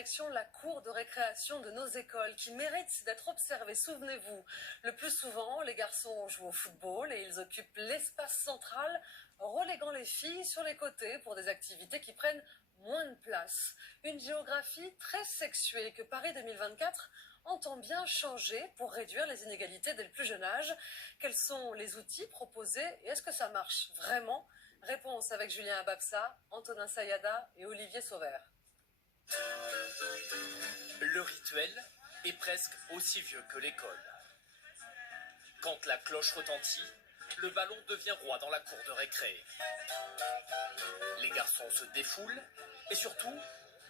direction la cour de récréation de nos écoles qui mérite d'être observée. Souvenez-vous, le plus souvent, les garçons jouent au football et ils occupent l'espace central, reléguant les filles sur les côtés pour des activités qui prennent moins de place. Une géographie très sexuée que Paris 2024 entend bien changer pour réduire les inégalités dès le plus jeune âge. Quels sont les outils proposés et est-ce que ça marche vraiment? Réponse avec Julien Ababsa, Antonin Sayada et Olivier Sauvert. Le rituel est presque aussi vieux que l'école. Quand la cloche retentit, le ballon devient roi dans la cour de récré. Les garçons se défoulent et surtout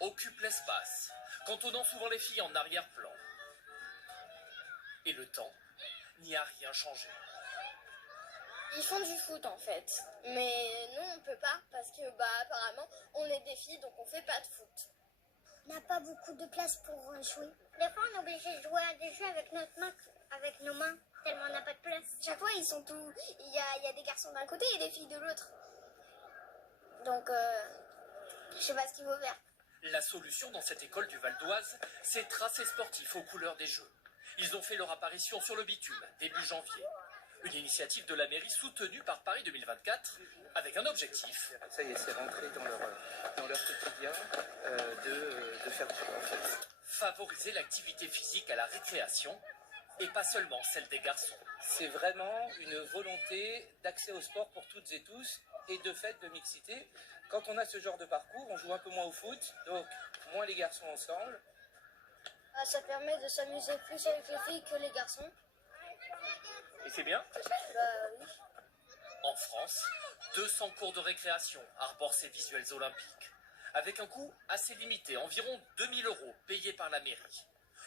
occupent l'espace, cantonnant souvent les filles en arrière-plan. Et le temps n'y a rien changé. Ils font du foot en fait, mais nous on peut pas parce que apparemment on est des filles donc on fait pas de foot. On n'a pas beaucoup de place pour jouer. Des fois on est obligé de jouer à des jeux avec nos mains, tellement on n'a pas de place. Chaque fois ils sont tous, il y a des garçons d'un côté et des filles de l'autre. Donc je sais pas ce qu'il faut faire. La solution dans cette école du Val d'Oise, c'est Tracé Sportif aux couleurs des Jeux. Ils ont fait leur apparition sur le bitume début janvier. Une initiative de la mairie soutenue par Paris 2024 avec un objectif. Ça y est, c'est rentré dans leur quotidien de faire du sport en fait. Favoriser l'activité physique à la récréation et pas seulement celle des garçons. C'est vraiment une volonté d'accès au sport pour toutes et tous et de fait de mixité. Quand on a ce genre de parcours, on joue un peu moins au foot, donc moins les garçons ensemble. Ça permet de s'amuser plus avec les filles que les garçons. Et c'est bien? Oui. En France, 200 cours de récréation arborent ces visuels olympiques, avec un coût assez limité, environ 2000 € payés par la mairie.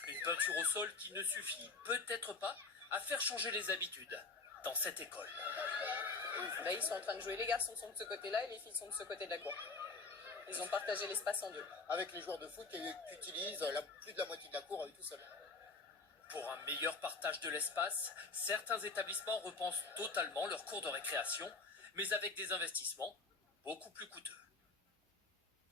Une peinture au sol qui ne suffit peut-être pas à faire changer les habitudes dans cette école. Là, ils sont en train de jouer, les garçons sont de ce côté-là et les filles sont de ce côté de la cour. Ils ont partagé l'espace en deux. Avec les joueurs de foot qui utilisent plus de la moitié de la cour tout seul. Pour un meilleur partage de l'espace, certains établissements repensent totalement leur cours de récréation, mais avec des investissements beaucoup plus coûteux.